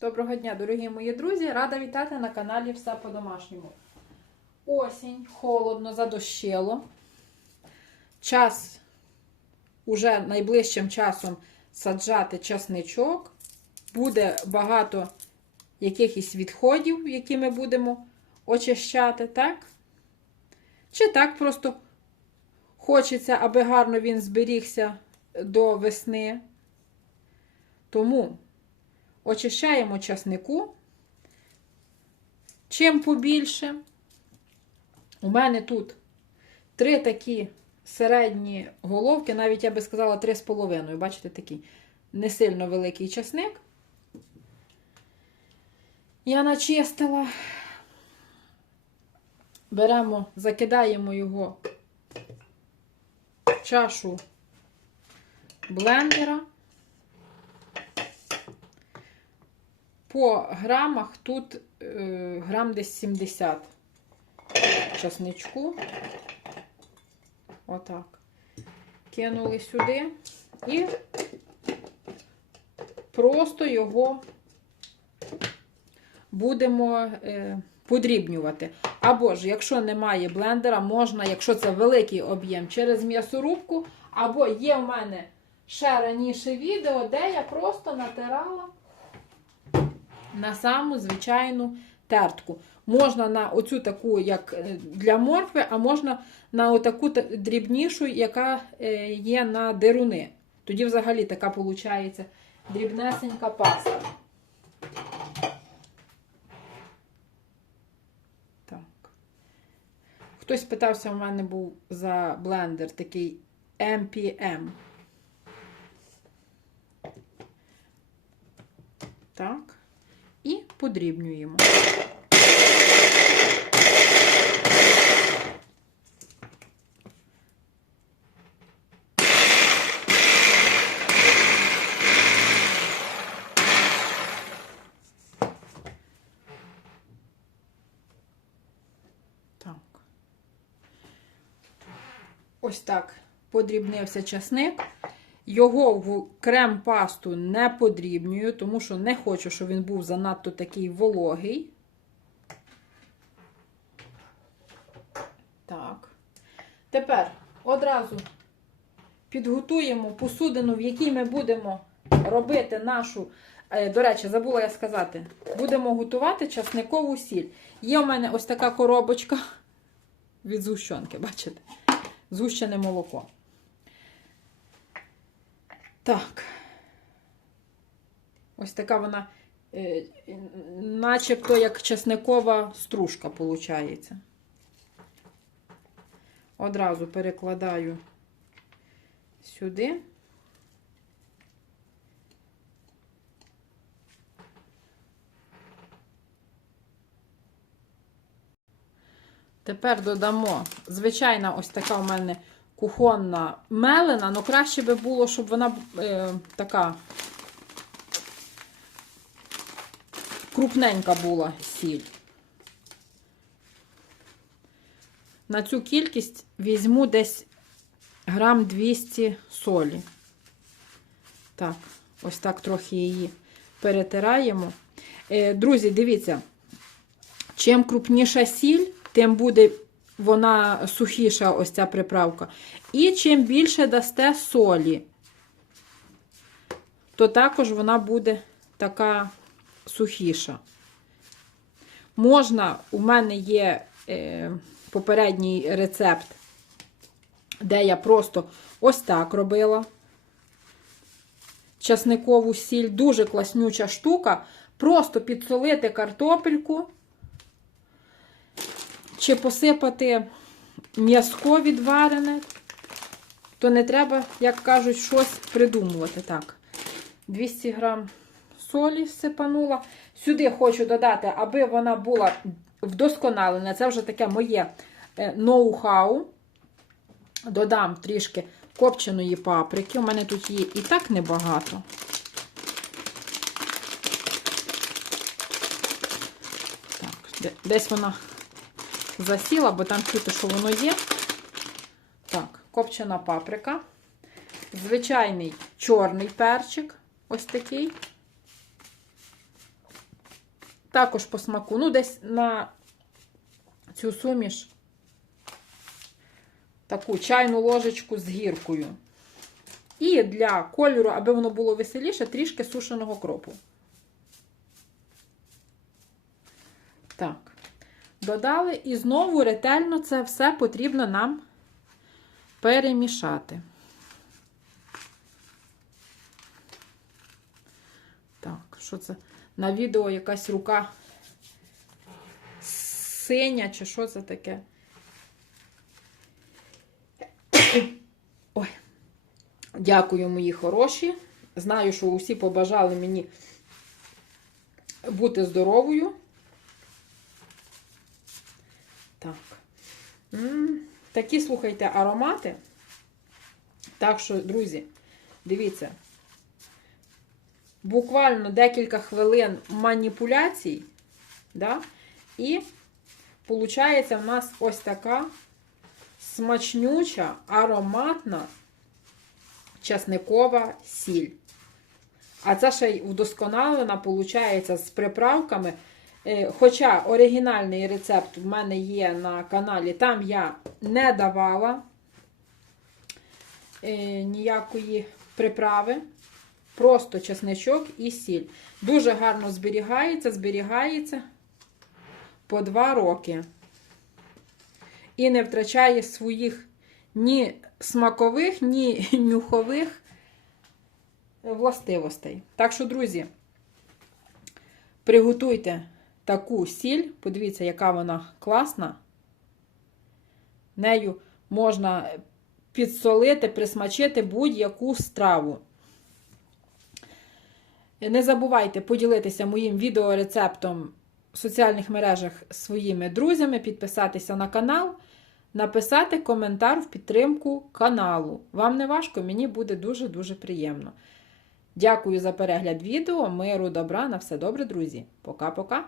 Доброго дня, дорогі мої друзі! Рада вітати на каналі Все по-домашньому. Осінь, холодно, задощило. Час уже найближчим часом саджати часничок. Буде багато якихось відходів, які ми будемо очищати, так? Чи так просто хочеться, аби гарно він зберігся до весни. Тому очищаємо часнику. Чим побільше. У мене тут три такі середні головки, навіть я би сказала, три з половиною. Бачите, такий не сильно великий часник. Я начистила. Беремо, закидаємо його в чашу блендера. По грамах тут е, грам десь 70 часничку. Отак. Кинули сюди і просто його будемо е, подрібнювати. Або ж, якщо немає блендера, можна, якщо це великий об'єм, через м'ясорубку, або є в мене ще раніше відео, де я просто натирала на саму звичайну тертку. Можна на оцю таку, як е, для моркви, а можна на отаку дрібнішу, яка е, є на деруни. Тоді взагалі така виходить дрібнесенька паста. Так. Хтось питався, у мене був за блендер такий MPM. Так. І подрібнюємо. Ось так подрібнився часник. Його в крем-пасту не подрібнюю, тому що не хочу, щоб він був занадто такий вологий. Так. Тепер одразу підготуємо посудину, в якій ми будемо робити нашу. е, До речі, забула я сказати, будемо готувати часникову сіль. Є у мене ось така коробочка від згущенки, бачите? Згущене молоко. Так. Ось така вона, е, начебто як чесникова стружка, виходить. Одразу перекладаю сюди. Тепер додамо, звичайна ось така у мене кухонна мелена, але краще би було, щоб вона е, така крупненька була сіль. На цю кількість візьму десь грам 200 солі. Так, ось так трохи її перетираємо. Е, друзі, дивіться, чим крупніша сіль, тим буде вона сухіша, ось ця приправка. І чим більше дасте солі, то також вона буде така сухіша. Можна, у мене є е, попередній рецепт, де я просто ось так робила. Часникову сіль, дуже класнюча штука. Просто підсолити картопельку чи посипати м'язко відварене, то не треба, як кажуть, щось придумувати. Так, 200 грам солі сипанула. Сюди хочу додати, аби вона була вдосконалена. Це вже таке моє е, ноу-хау. Додам трішки копченої паприки. У мене тут є і так небагато. Так, десь вона засіла, бо там чути, що воно є. Так, копчена паприка. Звичайний чорний перчик. Ось такий. також по смаку. Ну, десь на цю суміш таку чайну ложечку з гіркою. І для кольору, аби воно було веселіше, трішки сушеного кропу. Так. Додали і знову ретельно це все потрібно нам перемішати. Так, що це? На відео якась рука синя, чи що це таке? Ой. Дякую, мої хороші. Знаю, що усі побажали мені бути здоровою. Так. М, Такі, слухайте, аромати. Так що, друзі, дивіться. Буквально декілька хвилин маніпуляцій. Да? І виходить в нас ось така смачнюча, ароматна часникова сіль. А це ще й вдосконалена, виходить, з приправками. Е, Хоча оригінальний рецепт в мене є на каналі, там я не давала е, ніякої приправи, просто чесничок і сіль. Дуже гарно зберігається, зберігається по 2 роки. І не втрачає своїх ні смакових, ні нюхових властивостей. Так що, друзі, приготуйте таку сіль, подивіться, яка вона класна. Нею можна підсолити, присмачити будь-яку страву. Не забувайте поділитися моїм відеорецептом в соціальних мережах своїми друзями, підписатися на канал, написати коментар в підтримку каналу. Вам не важко, мені буде дуже-дуже приємно. Дякую за перегляд відео. Миру, добра, на все добре, друзі. Пока-пока.